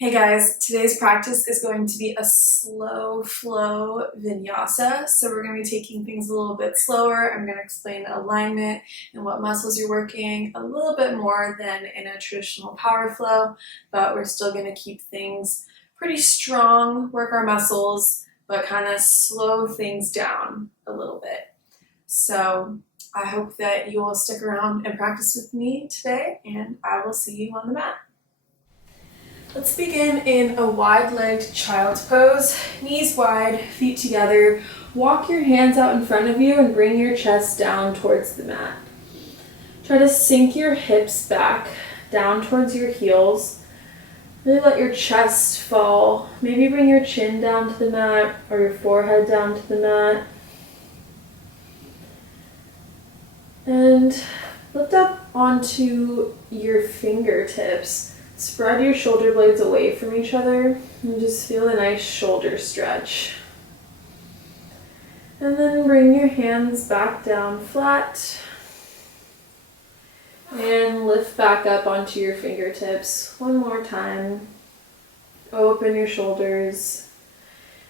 Hey guys, today's practice is going to be a slow flow vinyasa. So we're going to be taking things a little bit slower. I'm going to explain alignment and what muscles you're working a little bit more than in a traditional power flow, but we're still going to keep things pretty strong, work our muscles, but kind of slow things down a little bit. So I hope that you will stick around and practice with me today, and I will see you on the mat. Let's begin in a wide-legged child's pose, knees wide, feet together. Walk your hands out in front of you and bring your chest down towards the mat. Try to sink your hips back down towards your heels. Really let your chest fall. Maybe bring your chin down to the mat or your forehead down to the mat. And lift up onto your fingertips. Spread your shoulder blades away from each other and just feel a nice shoulder stretch. And then bring your hands back down flat and lift back up onto your fingertips. One more time. Open your shoulders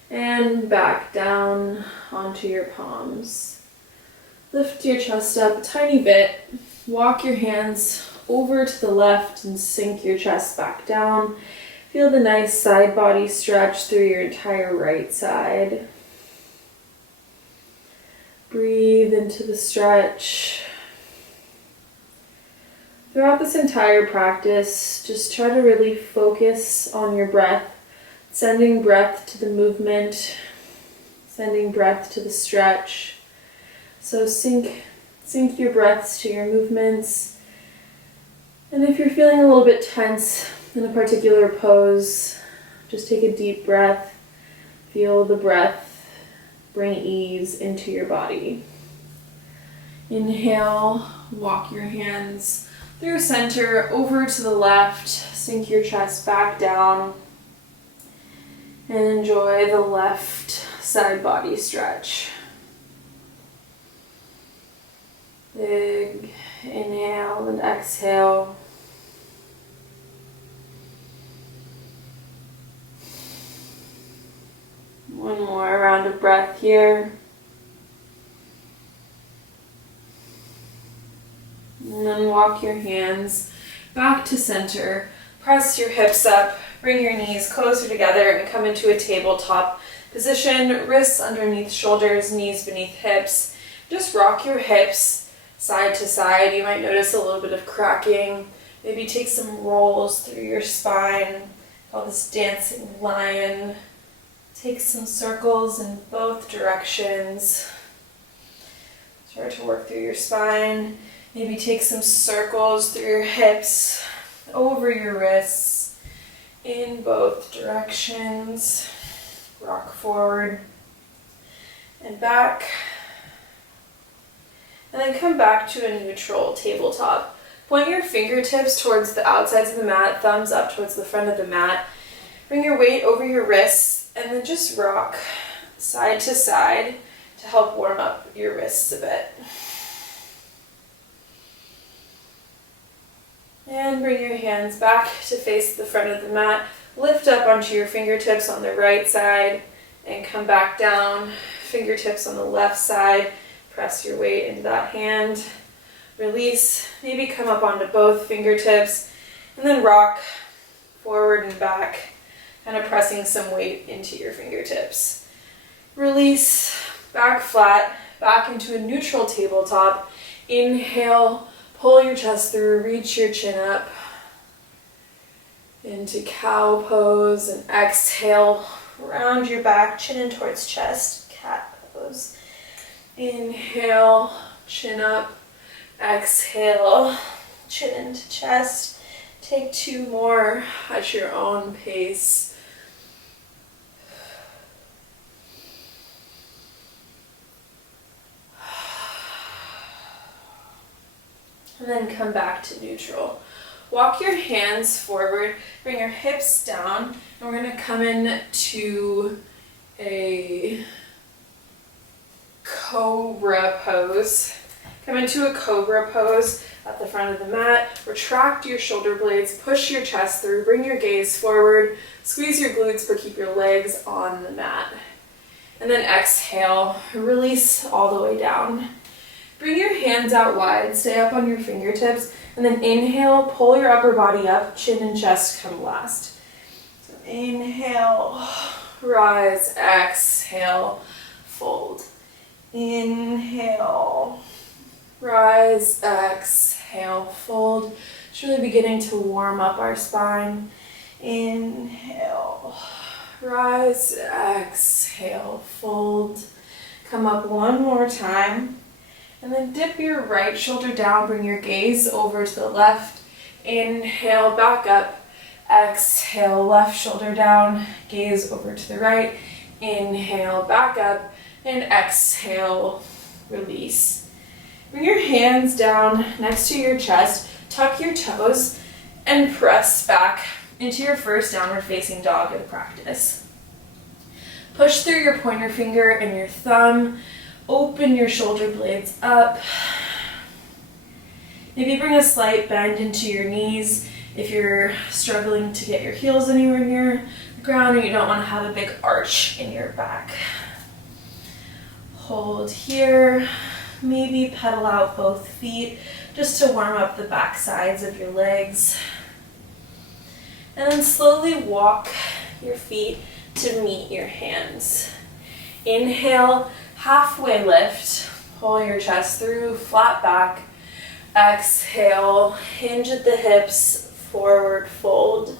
and back down onto your palms. Lift your chest up a tiny bit. Walk your hands over to the left and sink your chest back down. Feel the nice side body stretch through your entire right side. Breathe into the stretch. Throughout this entire practice, just try to really focus on your breath, sending breath to the movement, sending breath to the stretch. So sync your breaths to your movements. And if you're feeling a little bit tense in a particular pose, just take a deep breath. Feel the breath bring ease into your body. Inhale, walk your hands through center, over to the left, sink your chest back down, and enjoy the left side body stretch. Big inhale and exhale. One more round of breath here. And then walk your hands back to center. Press your hips up. Bring your knees closer together and come into a tabletop position. Wrists underneath shoulders, knees beneath hips. Just rock your hips side to side. You might notice a little bit of cracking. Maybe take some rolls through your spine. Call this dancing lion. Take some circles in both directions. Start to work through your spine. Maybe take some circles through your hips, over your wrists, in both directions. Rock forward and back. And then come back to a neutral tabletop. Point your fingertips towards the outsides of the mat, thumbs up towards the front of the mat. Bring your weight over your wrists and then just rock side to side to help warm up your wrists a bit. And bring your hands back to face the front of the mat. Lift up onto your fingertips on the right side and come back down. Fingertips on the left side. Press your weight into that hand. Release. Maybe come up onto both fingertips and then rock forward and back, kind of pressing some weight into your fingertips. Release. Back flat. Back into a neutral tabletop. Inhale. Pull your chest through. Reach your chin up into cow pose and exhale. Round your back. Chin in towards chest. Cat pose. Inhale, chin up, exhale, chin into chest. Take two more at your own pace. And then come back to neutral. Walk your hands forward, bring your hips down, and we're going to come in to a Cobra Pose. Come into a Cobra Pose. at the front of the mat. Retract your shoulder blades, push your chest through, bring your gaze forward, squeeze your glutes, but keep your legs on the mat. And then exhale, release all the way down. Bring your hands out wide, stay up on your fingertips, and then inhale, pull your upper body up, chin and chest come last. So inhale, rise, exhale, fold. Inhale, rise, exhale, fold. Just really beginning to warm up our spine. Inhale, rise, exhale, fold. Come up one more time. And then dip your right shoulder down, bring your gaze over to the left. Inhale, back up. Exhale, left shoulder down, gaze over to the right. Inhale, back up. And exhale, release. Bring your hands down next to your chest, tuck your toes, and press back into your first downward facing dog in practice. Push through your pointer finger and your thumb. Open your shoulder blades up. Maybe bring a slight bend into your knees if you're struggling to get your heels anywhere near the ground or you don't want to have a big arch in your back. Hold here. Maybe pedal out both feet just to warm up the back sides of your legs. And then slowly walk your feet to meet your hands. Inhale, halfway lift, pull your chest through, flat back. Exhale, hinge at the hips, forward fold.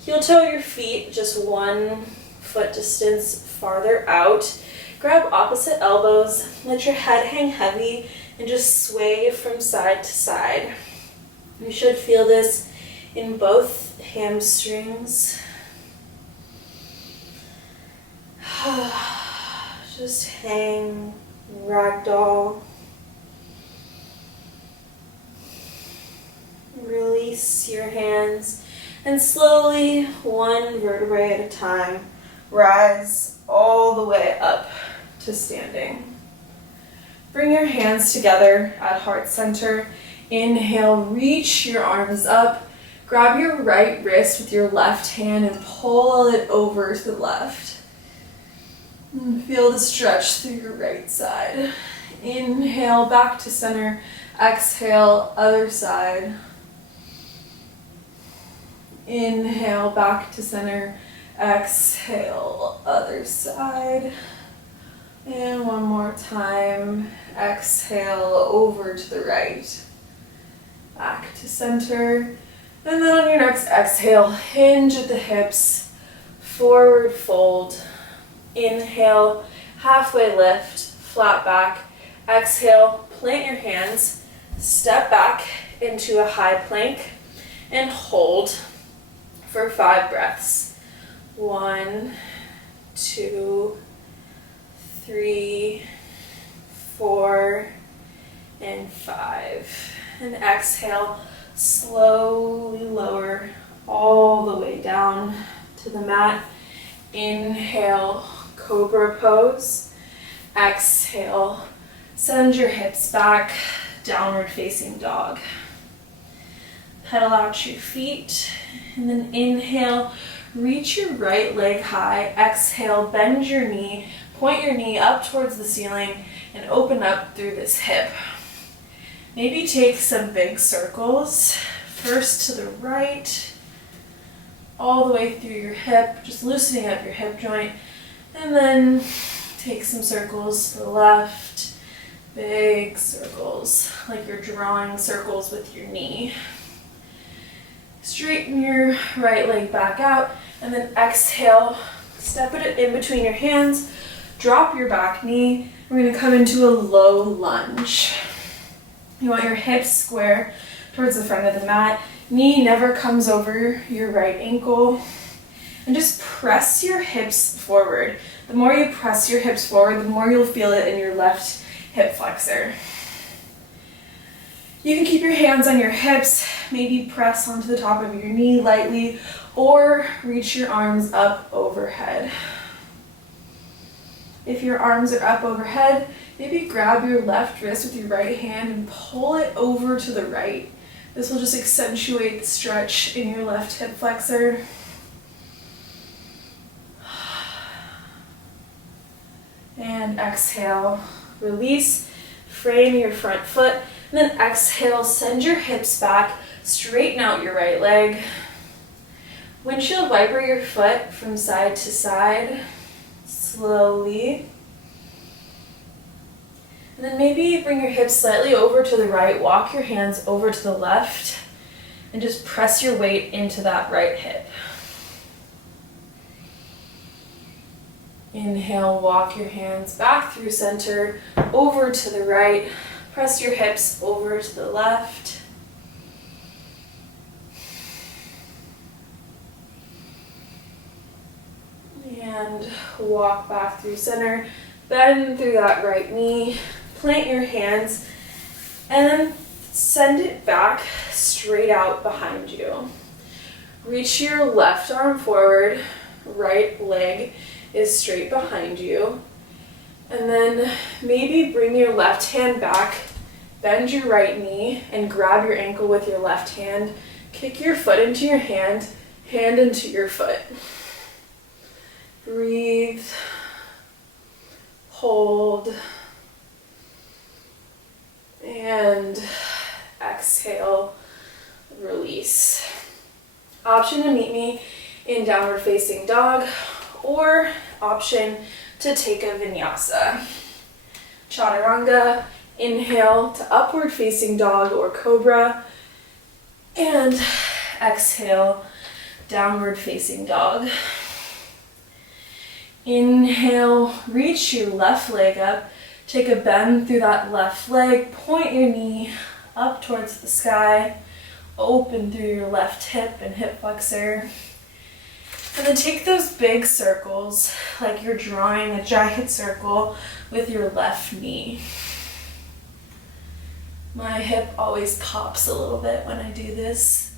Heel toe your feet just 1 foot distance farther out. Grab opposite elbows, let your head hang heavy, and just sway from side to side. You should feel this in both hamstrings. Just hang, ragdoll. Release your hands, and slowly, 1 vertebrae at a time, rise all the way up to standing. Bring your hands together at heart center. Inhale, reach your arms up. Grab your right wrist with your left hand and pull it over to the left. And feel the stretch through your right side. Inhale, back to center. Exhale, other side. Inhale, back to center. Exhale, other side. And one more time. Exhale, over to the right. Back to center. And then on your next exhale, hinge at the hips. Forward fold. Inhale, halfway lift, flat back. Exhale, plant your hands. Step back into a high plank and hold for 5 breaths. 1, 2, 3, 4, and 5. And exhale, slowly lower all the way down to the mat. Inhale, Cobra Pose. Exhale, send your hips back, downward facing dog. Pedal out your feet, and then inhale, reach your right leg high. Exhale, bend your knee, point your knee up towards the ceiling, and open up through this hip. Maybe take some big circles, first to the right, all the way through your hip, just loosening up your hip joint, and then take some circles to the left, big circles, like you're drawing circles with your knee. Straighten your right leg back out, and then exhale, step it in between your hands, drop your back knee. We're going to come into a low lunge. You want your hips square towards the front of the mat. Knee never comes over your right ankle. And just press your hips forward. The more you press your hips forward, the more you'll feel it in your left hip flexor. You can keep your hands on your hips, maybe press onto the top of your knee lightly, or reach your arms up overhead. If your arms are up overhead, maybe grab your left wrist with your right hand and pull it over to the right. This will just accentuate the stretch in your left hip flexor. And exhale, release, frame your front foot, and then exhale, send your hips back, straighten out your right leg. Windshield wiper your foot from side to side, slowly. And then maybe bring your hips slightly over to the right, walk your hands over to the left, and just press your weight into that right hip. Inhale, walk your hands back through center, over to the right, press your hips over to the left. And walk back through center, bend through that right knee, plant your hands, and then send it back straight out behind you. Reach your left arm forward, right leg is straight behind you. And then maybe bring your left hand back, bend your right knee, and grab your ankle with your left hand. Kick your foot into your hand, hand into your foot. Breathe, hold, and exhale, release. Option to meet me in downward facing dog, or option to take a vinyasa. Chaturanga, inhale to upward facing dog or cobra, and exhale, downward facing dog. Inhale, reach your left leg up, take a bend through that left leg, point your knee up towards the sky, open through your left hip and hip flexor. And then take those big circles, like you're drawing a giant circle with your left knee. My hip always pops a little bit when I do this.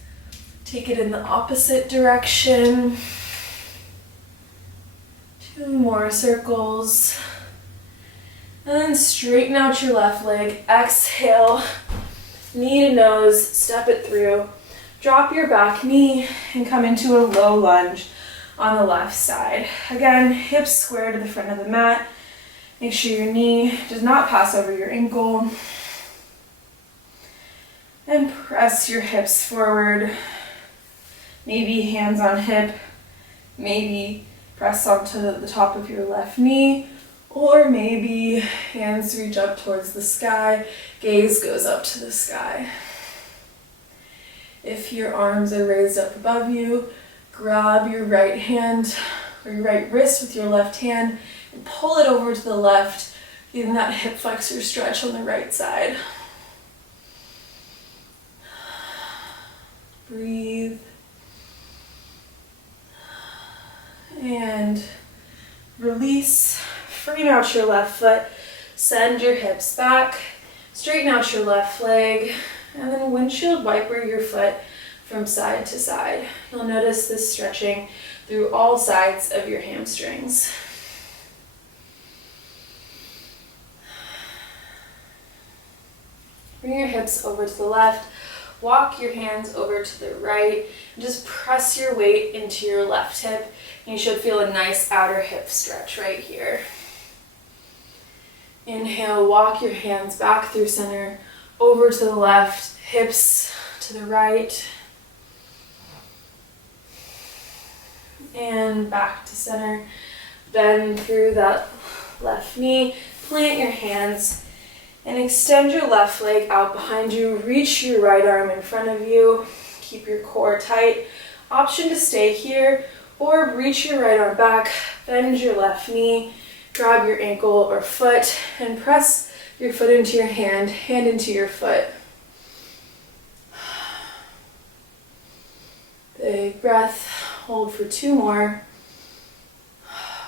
Take it in the opposite direction. 2 more circles. And then straighten out your left leg. Exhale, knee to nose, step it through. Drop your back knee and come into a low lunge on the left side. Again, hips square to the front of the mat. Make sure your knee does not pass over your ankle. And press your hips forward. Maybe hands on hip. Maybe press onto the top of your left knee. Or maybe hands reach up towards the sky. Gaze goes up to the sky. If your arms are raised up above you, grab your right hand or your right wrist with your left hand and pull it over to the left, giving that hip flexor stretch on the right side. Breathe. And release. Frame out your left foot. Send your hips back. Straighten out your left leg. And then windshield wiper your foot from side to side. You'll notice this stretching through all sides of your hamstrings. Bring your hips over to the left. Walk your hands over to the right. And just press your weight into your left hip. You should feel a nice outer hip stretch right here. Inhale, walk your hands back through center, over to the left, hips to the right. And back to center. Bend through that left knee. Plant your hands and extend your left leg out behind you. Reach your right arm in front of you. Keep your core tight. Option to stay here or reach your right arm back. Bend your left knee. Grab your ankle or foot and press your foot into your hand, hand into your foot. Big breath. Hold for 2 more.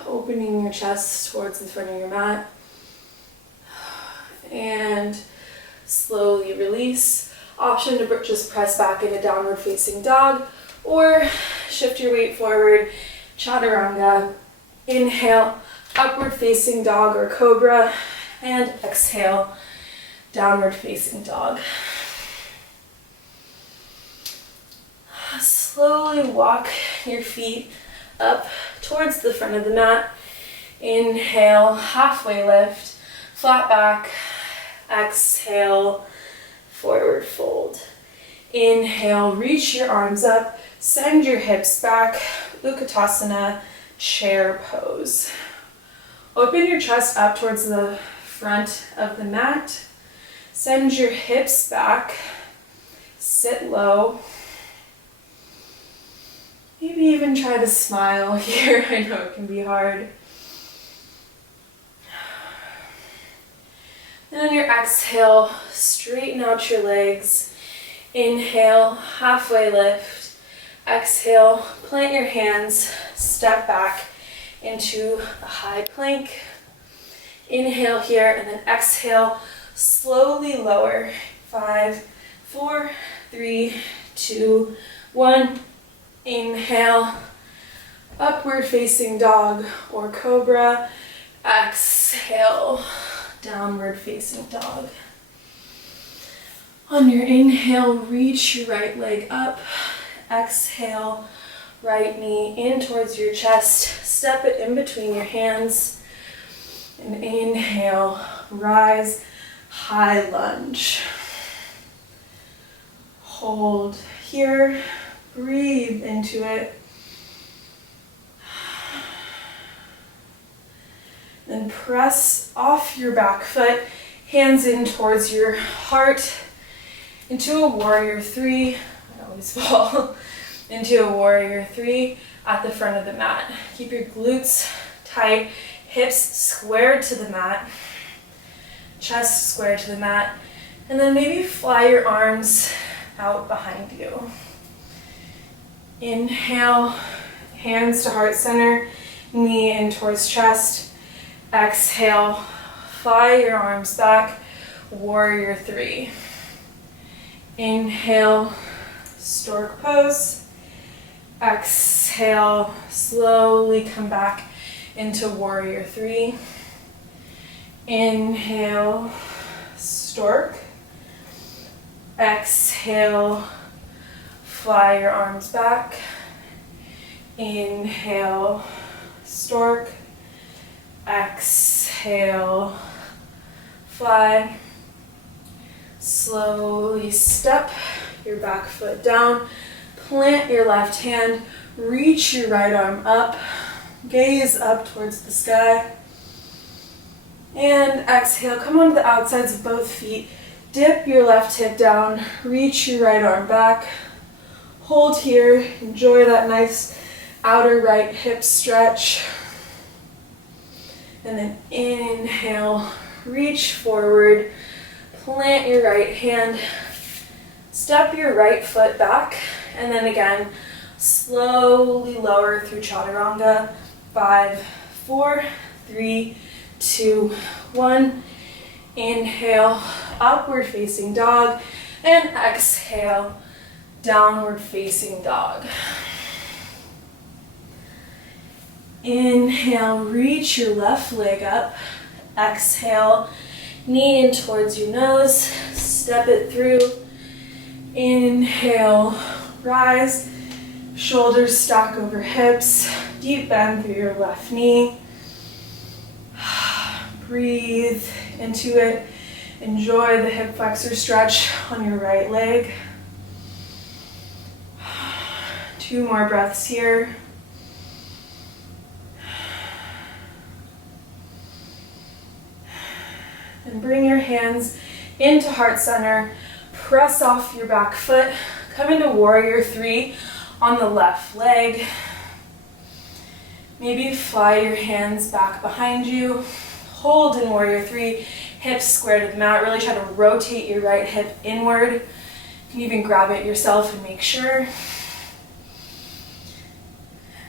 Opening your chest towards the front of your mat. And slowly release. Option to just press back into downward facing dog or shift your weight forward. Chaturanga. Inhale, upward facing dog or cobra. And exhale, downward facing dog. Slowly walk your feet up towards the front of the mat. Inhale, halfway lift, flat back. Exhale, forward fold. Inhale, reach your arms up, send your hips back. Utkatasana, chair pose. Open your chest up towards the front of the mat. Send your hips back. Sit low. Maybe even try to smile here. I know it can be hard. And on your exhale, straighten out your legs. Inhale, halfway lift. Exhale, plant your hands, step back into a high plank. Inhale here, and then exhale, slowly lower. 5, 4, 3, 2, 1. Inhale, upward facing dog or cobra. Exhale, downward facing dog. On your inhale, reach your right leg up. Exhale, right knee in towards your chest. Step it in between your hands. And inhale, rise, high lunge. Hold here. Breathe into it. Then press off your back foot, hands in towards your heart, into a warrior 3. I always fall. Into a warrior 3 at the front of the mat. Keep your glutes tight, hips squared to the mat, chest squared to the mat, and then maybe fly your arms out behind you. Inhale, hands to heart center, knee in towards chest. Exhale, fly your arms back, warrior 3. Inhale, stork pose. Exhale, slowly come back into warrior 3. Inhale, stork. Exhale, fly your arms back. Inhale, stork. Exhale, fly. Slowly step your back foot down. Plant your left hand. Reach your right arm up. Gaze up towards the sky. And exhale, come onto the outsides of both feet. Dip your left hip down. Reach your right arm back. Hold here, enjoy that nice outer right hip stretch. And then inhale, reach forward, plant your right hand, step your right foot back, and then again, slowly lower through chaturanga. 5, 4, 3, 2, 1. Inhale, upward facing dog, and exhale, downward facing dog. Inhale, reach your left leg up. Exhale, knee in towards your nose, step it through. Inhale, rise, shoulders stack over hips, deep bend through your left knee. Breathe into it. Enjoy the hip flexor stretch on your right leg. 2 more breaths here. And bring your hands into heart center. Press off your back foot. Come into warrior 3 on the left leg. Maybe fly your hands back behind you. Hold in warrior 3. Hips square to the mat. Really try to rotate your right hip inward. You can even grab it yourself and make sure.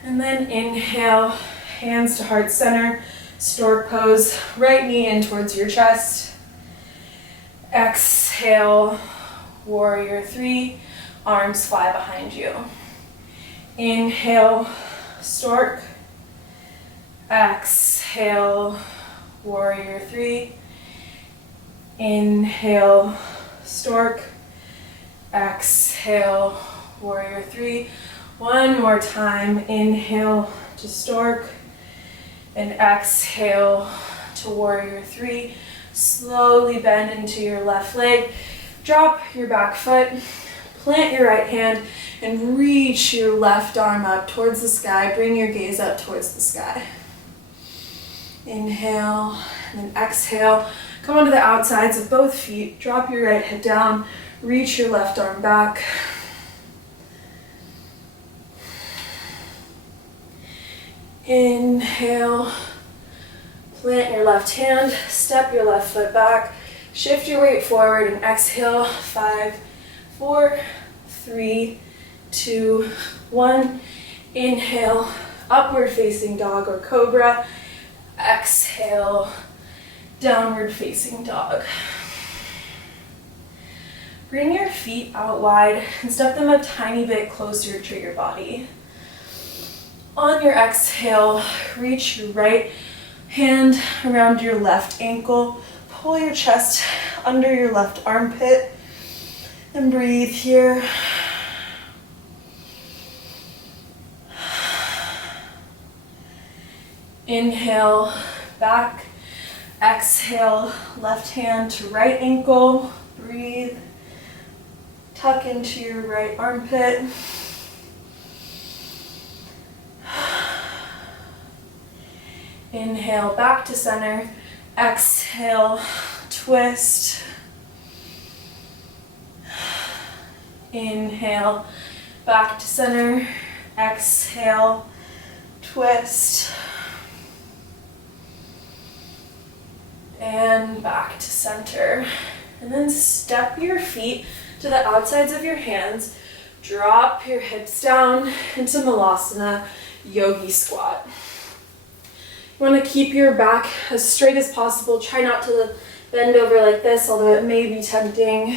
And then inhale, hands to heart center. Stork pose, right knee in towards your chest. Exhale, warrior 3, arms fly behind you. Inhale, stork. Exhale, warrior 3, Inhale, stork. Exhale, warrior three. One more time. Inhale to stork. And exhale to warrior three. Slowly bend into your left leg. Drop your back foot. Plant your right hand and reach your left arm up towards the sky. Bring your gaze up towards the sky. Inhale and then exhale. Come onto the outsides of both feet. Drop your right hip down. Reach your left arm back. Inhale. Plant your left hand. Step your left foot back. Shift your weight forward and exhale. 5, 4, 3, 2, 1. Inhale. Upward facing dog or cobra. Exhale. Downward facing dog. Bring your feet out wide and step them a tiny bit closer to your body. On your exhale, reach your right hand around your left ankle. Pull your chest under your left armpit and breathe here. Inhale, back. Exhale, left hand to right ankle. Breathe. Tuck into your right armpit. Inhale, back to center. Exhale, twist. Inhale, back to center. Exhale, twist. And back to center. And then step your feet to the outsides of your hands. Drop your hips down into Malasana, Yogi squat. You want to keep your back as straight as possible. Try not to bend over like this, although it may be tempting.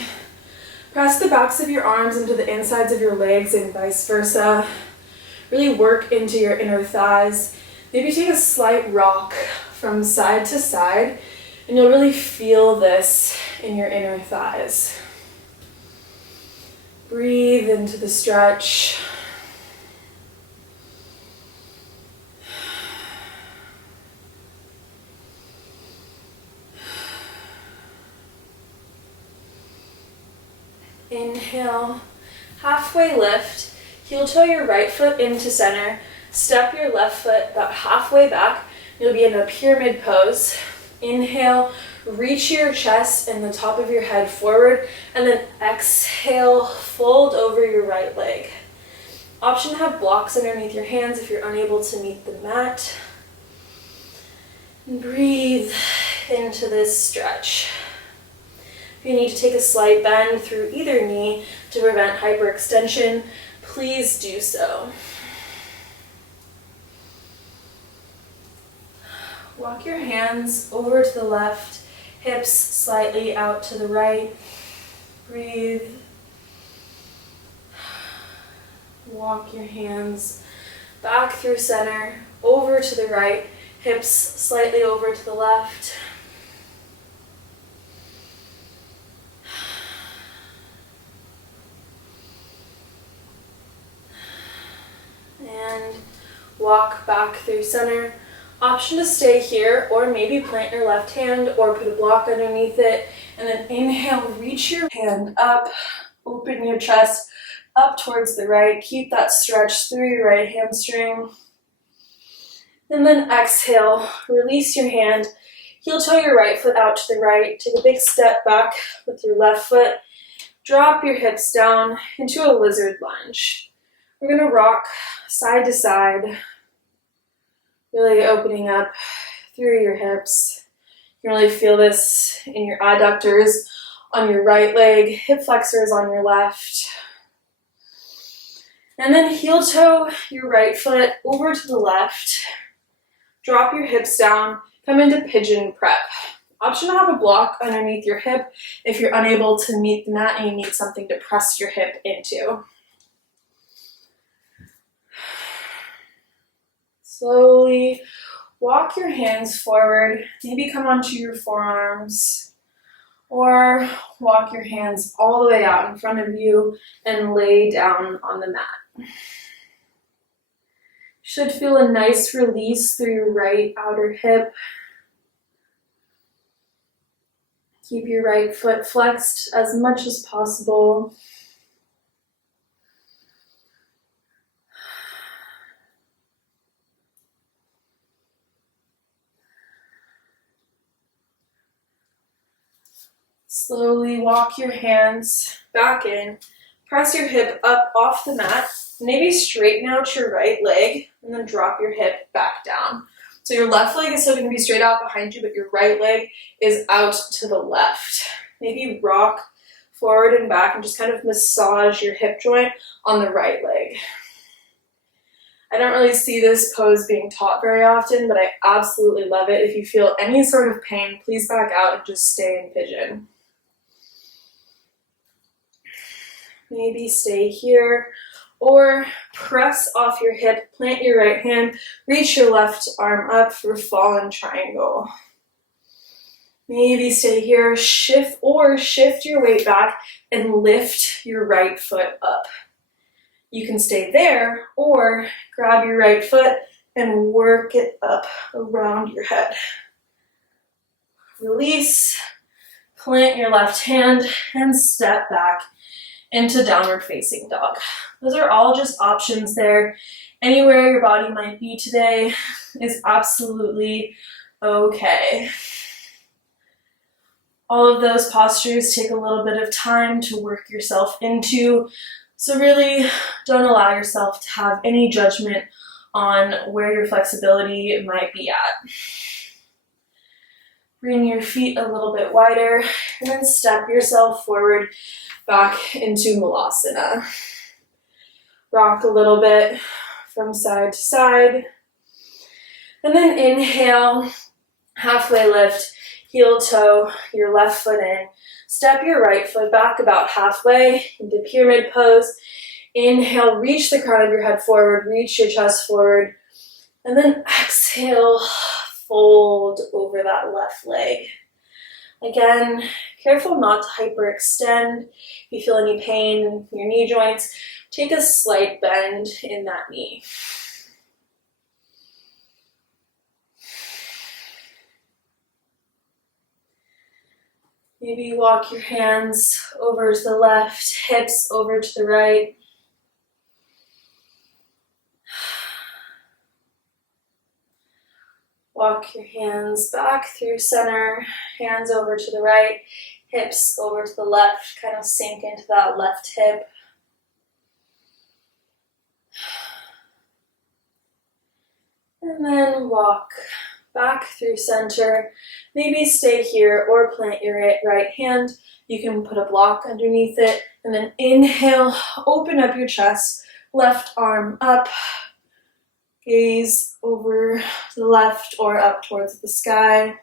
Press the backs of your arms into the insides of your legs and vice versa. Really work into your inner thighs. Maybe take a slight rock from side to side, and you'll really feel this in your inner thighs. Breathe into the stretch. Inhale, halfway lift. Heel toe your right foot into center. Step your left foot about halfway back. You'll be in a pyramid pose. Inhale, reach your chest and the top of your head forward, and then exhale, fold over your right leg. Option to have blocks underneath your hands if you're unable to meet the mat. And breathe into this stretch. If you need to take a slight bend through either knee to prevent hyperextension, please do so. Walk your hands over to the left, hips slightly out to the right. Breathe. Walk your hands back through center, over to the right, hips slightly over to the left. And walk back through center. Option to stay here, or maybe plant your left hand or put a block underneath it. And then inhale, reach your hand up, open your chest up towards the right. Keep that stretch through your right hamstring. And then exhale, release your hand. Heel toe your right foot out to the right. Take a big step back with your left foot. Drop your hips down into a lizard lunge. We're going to rock side to side, really opening up through your hips. You can really feel this in your adductors on your right leg, hip flexors on your left. And then heel toe your right foot over to the left. Drop your hips down, come into Pigeon Prep. Option to have a block underneath your hip if you're unable to meet the mat and you need something to press your hip into. Slowly walk your hands forward. Maybe come onto your forearms Or walk your hands all the way out in front of you and lay down on the mat. Should feel a nice release through your right outer hip. Keep your right foot flexed as much as possible. Slowly walk your hands back in. Press your hip up off the mat. Maybe straighten out your right leg and then drop your hip back down. So your left leg is still going to be straight out behind you, but your right leg is out to the left. Maybe rock forward and back and just kind of massage your hip joint on the right leg. I don't really see this pose being taught very often, but I absolutely love it. If you feel any sort of pain, please back out and just stay in pigeon. Maybe stay here, or press off your hip, plant your right hand, reach your left arm up for fallen triangle. Maybe stay here, shift your weight back and lift your right foot up. You can stay there or grab your right foot and work it up around your head. Release, plant your left hand and step back into downward facing dog. Those are all just options there. Anywhere your body might be today is absolutely okay. All of those postures take a little bit of time to work yourself into, so really don't allow yourself to have any judgment on where your flexibility might be at. Bring your feet a little bit wider and then step yourself forward back into Malasana. Rock a little bit from side to side. And then inhale, halfway lift, heel toe, your left foot in. Step your right foot back about halfway into pyramid pose. Inhale, reach the crown of your head forward, reach your chest forward. And then exhale, fold over that left leg. Again, careful not to hyperextend. If you feel any pain in your knee joints, take a slight bend in that knee. Maybe walk your hands over to the left, hips over to the right. Walk your hands back through center, hands over to the right, hips over to the left, kind of sink into that left hip. And then walk back through center. Maybe stay here or plant your right hand. You can put a block underneath it. And then inhale, open up your chest, left arm up. Gaze over to the left or up towards the sky.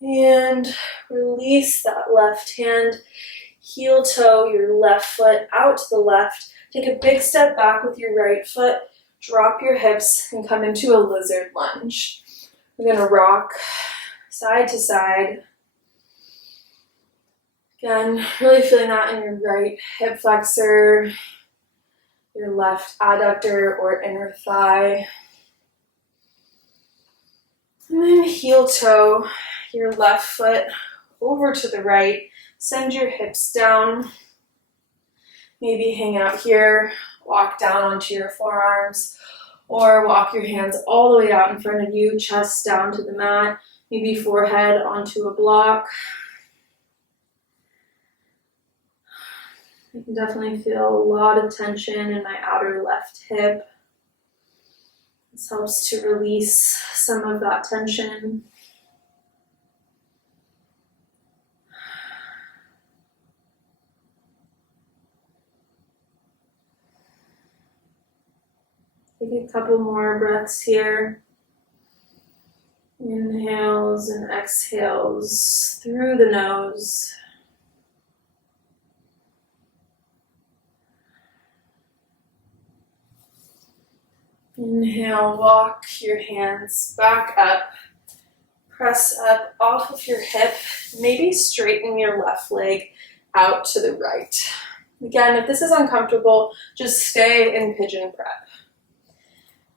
And release that left hand. Heel toe your left foot out to the left. Take a big step back with your right foot. Drop your hips and come into a lizard lunge. We're going to rock side to side. Again, really feeling that in your right hip flexor, your left adductor or inner thigh. And then heel toe your left foot over to the right. Send your hips down. Maybe hang out here, walk down onto your forearms, or walk your hands all the way out in front of you, chest down to the mat, maybe forehead onto a block. I can definitely feel a lot of tension in my outer left hip. This helps to release some of that tension. Take a couple more breaths here. Inhales and exhales through the nose. Inhale, walk your hands back up. Press up off of your hip. Maybe straighten your left leg out to the right. Again, if this is uncomfortable, just stay in Pigeon Prep.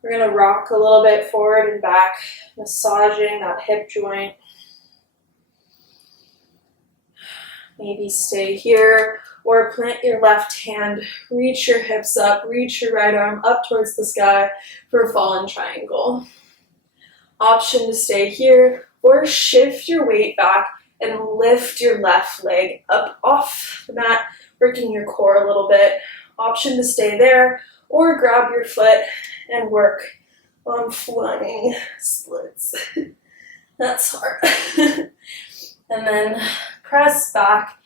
We're going to rock a little bit forward and back, massaging that hip joint. Maybe stay here or plant your left hand, reach your hips up, reach your right arm up towards the sky for a fallen triangle. Option to stay here or shift your weight back and lift your left leg up off the mat, working your core a little bit. Option to stay there or grab your foot and work on flying splits. That's hard. And then press back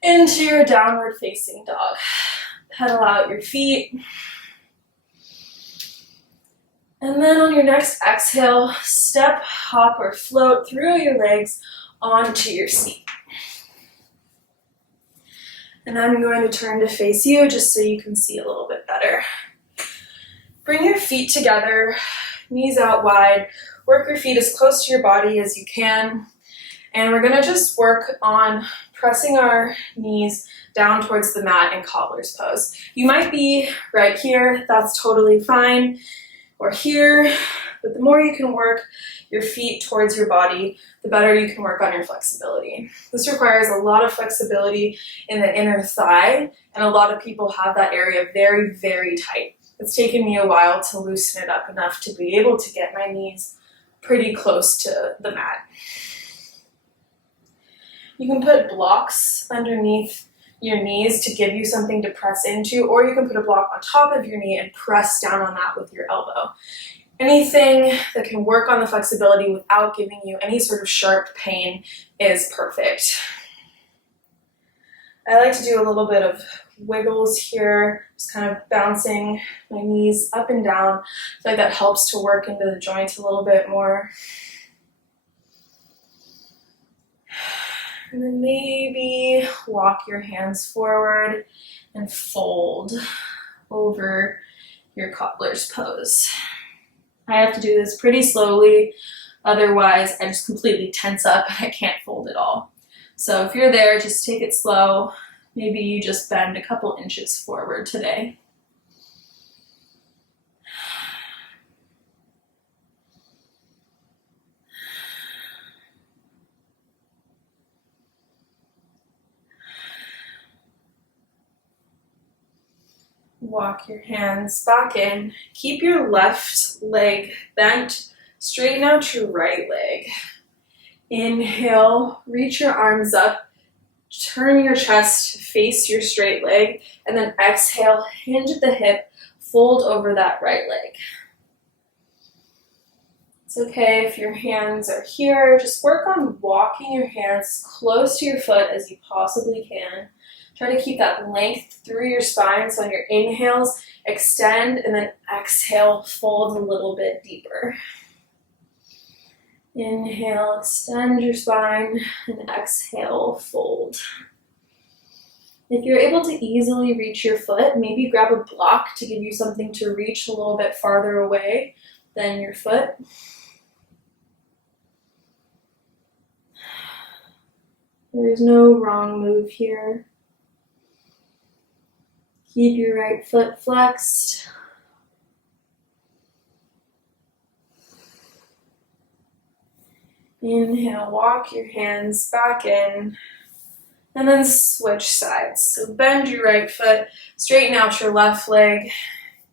into your downward facing dog. Pedal out your feet. And then on your next exhale, step, hop, or float through your legs onto your seat. And I'm going to turn to face you just so you can see a little bit better. Bring your feet together, knees out wide. Work your feet as close to your body as you can. And we're going to just work on pressing our knees down towards the mat in Cobbler's pose. You might be right here, that's totally fine, or here, but the more you can work your feet towards your body, the better you can work on your flexibility. This requires a lot of flexibility in the inner thigh, and a lot of people have that area very, very tight. It's taken me a while to loosen it up enough to be able to get my knees pretty close to the mat. You can put blocks underneath your knees to give you something to press into, or you can put a block on top of your knee and press down on that with your elbow. Anything that can work on the flexibility without giving you any sort of sharp pain is perfect. I like to do a little bit of wiggles here, just kind of bouncing my knees up and down. I feel like that helps to work into the joint a little bit more. And then maybe walk your hands forward and fold over your Cobbler's pose. I have to do this pretty slowly, otherwise I just completely tense up and I can't fold at all. So if you're there, just take it slow. Maybe you just bend a couple inches forward today. Walk your hands back in. Keep your left leg bent. Straighten out your right leg. Inhale, reach your arms up. Turn your chest, face your straight leg. And then exhale, hinge at the hip, fold over that right leg. It's okay if your hands are here. Just work on walking your hands close to your foot as you possibly can. Try to keep that length through your spine, so on your inhales, extend, and then exhale, fold a little bit deeper. Inhale, extend your spine, and exhale, fold. If you're able to easily reach your foot, maybe grab a block to give you something to reach a little bit farther away than your foot. There's no wrong move here. Keep your right foot flexed. Inhale, walk your hands back in, and then switch sides. So bend your right foot, straighten out your left leg.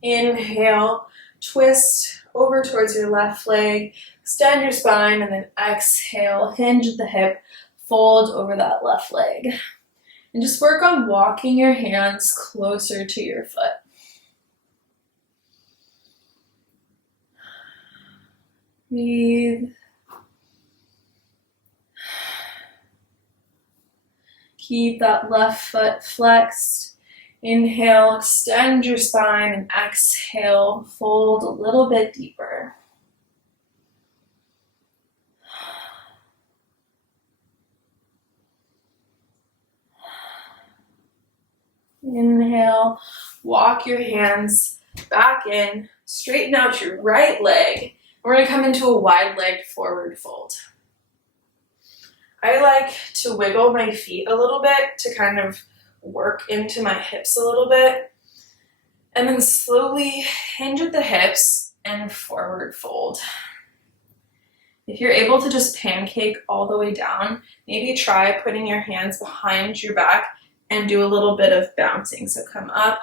Inhale, twist over towards your left leg, extend your spine, and then exhale, hinge at the hip, fold over that left leg. And just work on walking your hands closer to your foot. Breathe. Keep that left foot flexed. Inhale, extend your spine, and exhale, fold a little bit deeper. Inhale, walk your hands back in, straighten out your right leg. We're going to come into a wide-legged forward fold. I like to wiggle my feet a little bit to kind of work into my hips a little bit, and then slowly hinge at the hips and forward fold. If you're able to just pancake all the way down, maybe try putting your hands behind your back and do a little bit of bouncing. So come up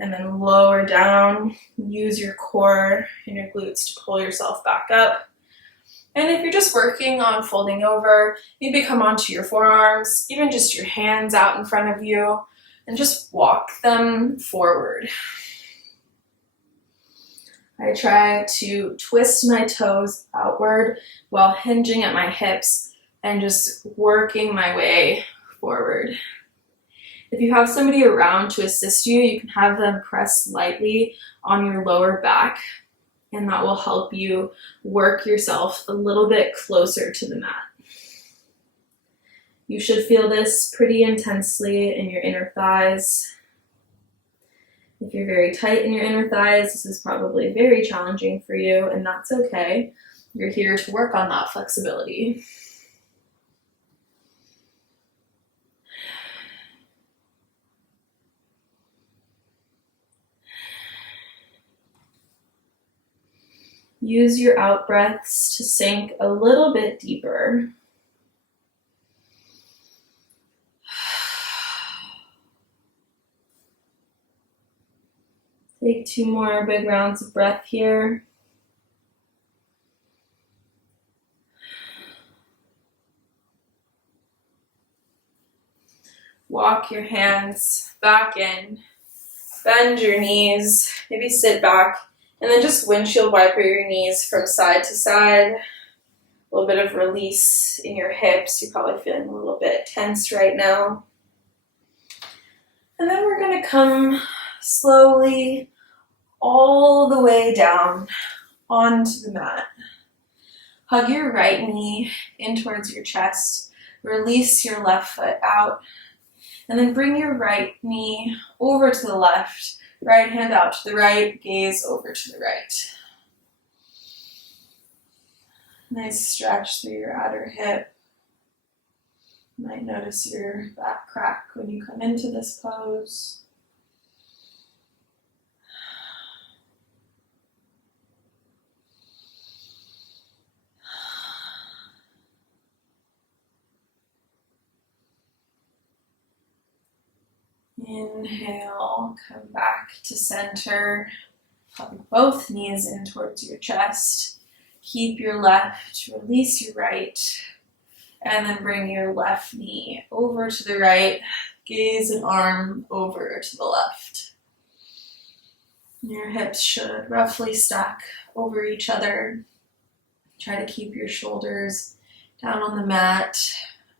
and then lower down. Use your core and your glutes to pull yourself back up. And if you're just working on folding over, maybe come onto your forearms, even just your hands out in front of you, and just walk them forward. I try to twist my toes outward while hinging at my hips and just working my way forward. If you have somebody around to assist you, you can have them press lightly on your lower back, and that will help you work yourself a little bit closer to the mat. You should feel this pretty intensely in your inner thighs. If you're very tight in your inner thighs, this is probably very challenging for you, and that's okay. You're here to work on that flexibility. Use your out breaths to sink a little bit deeper. Take 2 more big rounds of breath here. Walk your hands back in. Bend your knees. Maybe sit back. And then just windshield wiper your knees from side to side. A little bit of release in your hips. You're probably feeling a little bit tense right now. And then we're going to come slowly all the way down onto the mat. Hug your right knee in towards your chest. Release your left foot out. And then bring your right knee over to the left. Right hand out to the right, gaze over to the right. Nice stretch through your outer hip. You might notice your back crack when you come into this pose. Inhale, come back to center. Hug both knees in towards your chest. Keep your left, release your right, and then bring your left knee over to the right. Gaze and arm over to the left. Your hips should roughly stack over each other. Try to keep your shoulders down on the mat,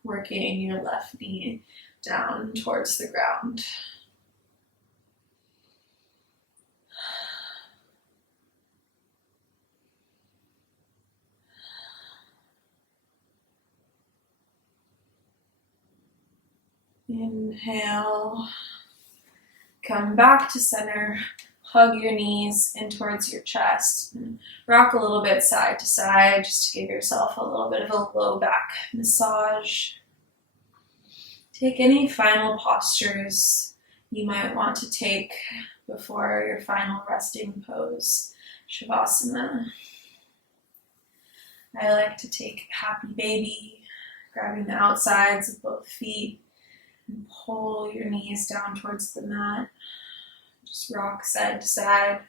working your left knee down towards the ground. Inhale, come back to center, hug your knees in towards your chest, and rock a little bit side to side just to give yourself a little bit of a low back massage. Take any final postures you might want to take before your final resting pose, Shavasana. I like to take happy baby, grabbing the outsides of both feet, and pull your knees down towards the mat. Just rock side to side.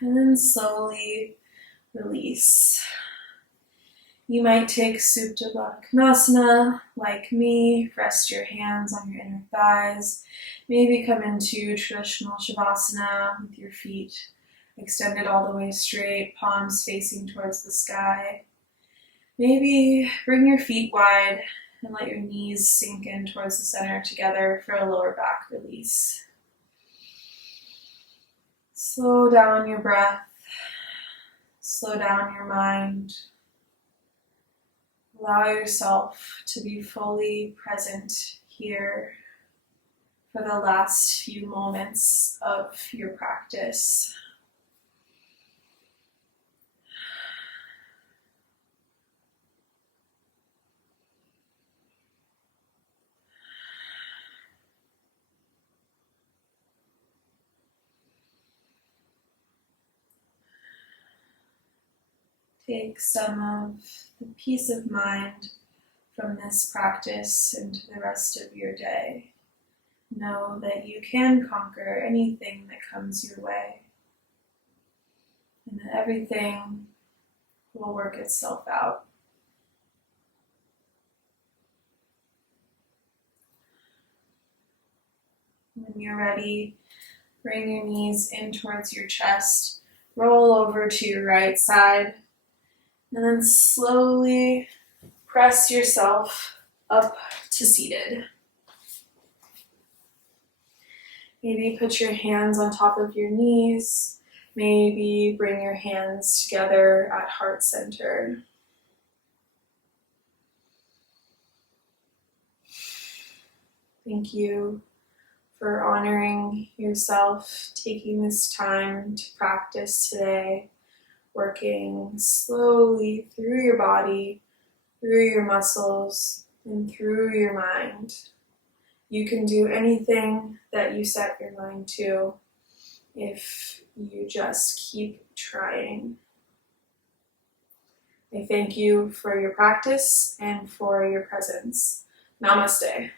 And then slowly release. You might take Supta Baddha Konasana, like me. Rest your hands on your inner thighs. Maybe come into traditional Shavasana with your feet extended all the way straight, palms facing towards the sky. Maybe bring your feet wide and let your knees sink in towards the center together for a lower back release. Slow down your breath. Slow down your mind. Allow yourself to be fully present here for the last few moments of your practice. Take some of the peace of mind from this practice into the rest of your day. Know that you can conquer anything that comes your way, and that everything will work itself out. When you're ready, bring your knees in towards your chest, roll over to your right side, and then slowly press yourself up to seated. Maybe put your hands on top of your knees. Maybe bring your hands together at heart center. Thank you for honoring yourself, taking this time to practice today, working slowly through your body, through your muscles, and through your mind. You can do anything that you set your mind to if you just keep trying. I thank you for your practice and for your presence. Namaste.